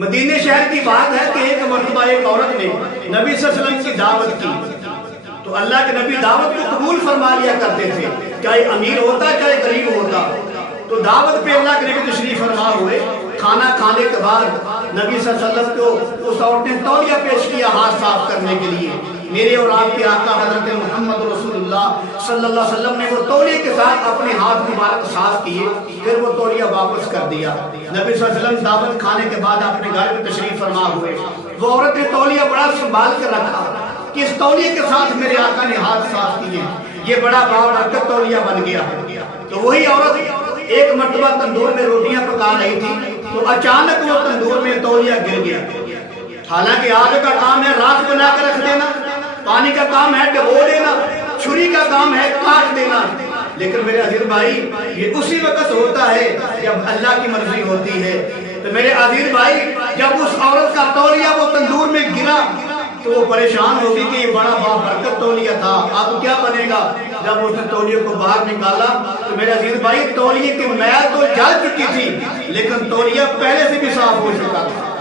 مدینے شہر کی بات ہے کہ ایک مرتبہ ایک عورت نے نبی صلی اللہ علیہ وسلم کی دعوت کی تو اللہ کے نبی دعوت کو قبول فرما لیا کرتے تھے، چاہے امیر ہوتا چاہے غریب ہوتا۔ تو دعوت پہ اللہ کے نبی تشریف فرما ہوئے، کھانا کھانے کے بعد نبی صلی اللہ علیہ وسلم کو اس عورت نے تولیہ پیش کیا ہاتھ صاف کرنے کے لیے۔ میرے اور آپ کے آقا حضرت محمد رسول اللہ صلی اللہ علیہ وسلم نے وہ تولیے کے ساتھ اپنے ہاتھ مبارک صاف کیے، پھر وہ تولیہ واپس کر دیا۔ نبی صلی اللہ علیہ وسلم دعوت کھانے کے بعد اپنے گھر میں تشریف فرما ہوئے، وہ عورت نے تولیہ بڑا سنبھال کر رکھا کہ اس تولیے کے ساتھ میرے آقا نے ہاتھ صاف کیے، یہ بڑا بابرکت تولیہ بن گیا۔ تو وہی عورت ایک مرتبہ تندور میں روٹیاں پکا رہی تھی تو اچانک وہ تندور میں تولیہ گر گیا۔ حالانکہ آگ کا کام ہے راکھ بنا کر رکھ دینا، پانی کا کام ہے ڈبو دینا، چھری کا کام ہے کاٹ دینا، لیکن میرے عزیز بھائی یہ اسی وقت ہوتا ہے جب اللہ کی مرضی ہوتی ہے۔ تو میرے عزیز بھائی جب اس عورت کا تولیہ وہ تندور میں گرا تو وہ پریشان ہوگی کہ یہ بڑا بابرکت تولیہ تھا، اب کیا بنے گا؟ جب اس نے تولیے کو باہر نکالا تو میرے عزیز بھائی تولیے کی میل تو جل چکی تھی لیکن تولیہ پہلے سے بھی صاف ہو چکا تھا۔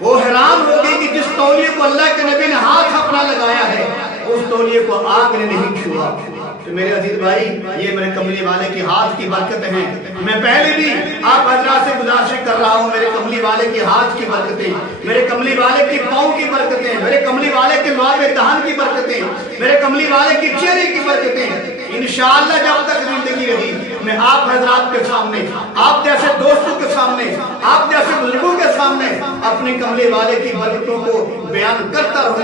وہ حیران ہو گئی کہ جس تولیے کو اللہ کے نبی نے ہاتھ اپنا لگایا ہے اس تولیے کو آگ نے نہیں چھوا۔ تو میرے عزیز بھائی یہ میرے کملی والے کے ہاتھ کی برکت ہیں۔ میں پہلے بھی آپ حضرات سے گزارش کر رہا ہوں، میرے کملی والے کے ہاتھ کی برکتیں، میرے کملی والے کی پاؤں کی برکتیں، میرے کملی والے کے لعاب دہن کی برکتیں، میرے کملی والے کی چہرے کی برکتیں انشاءاللہ جب تک زندگی رہی میں آپ حضرات کے سامنے، آپ جیسے دوستوں کے سامنے، آپ جیسے بزرگوں کے سامنے اپنے کملی والے کی برکتوں کو بیان کرتا رہوں۔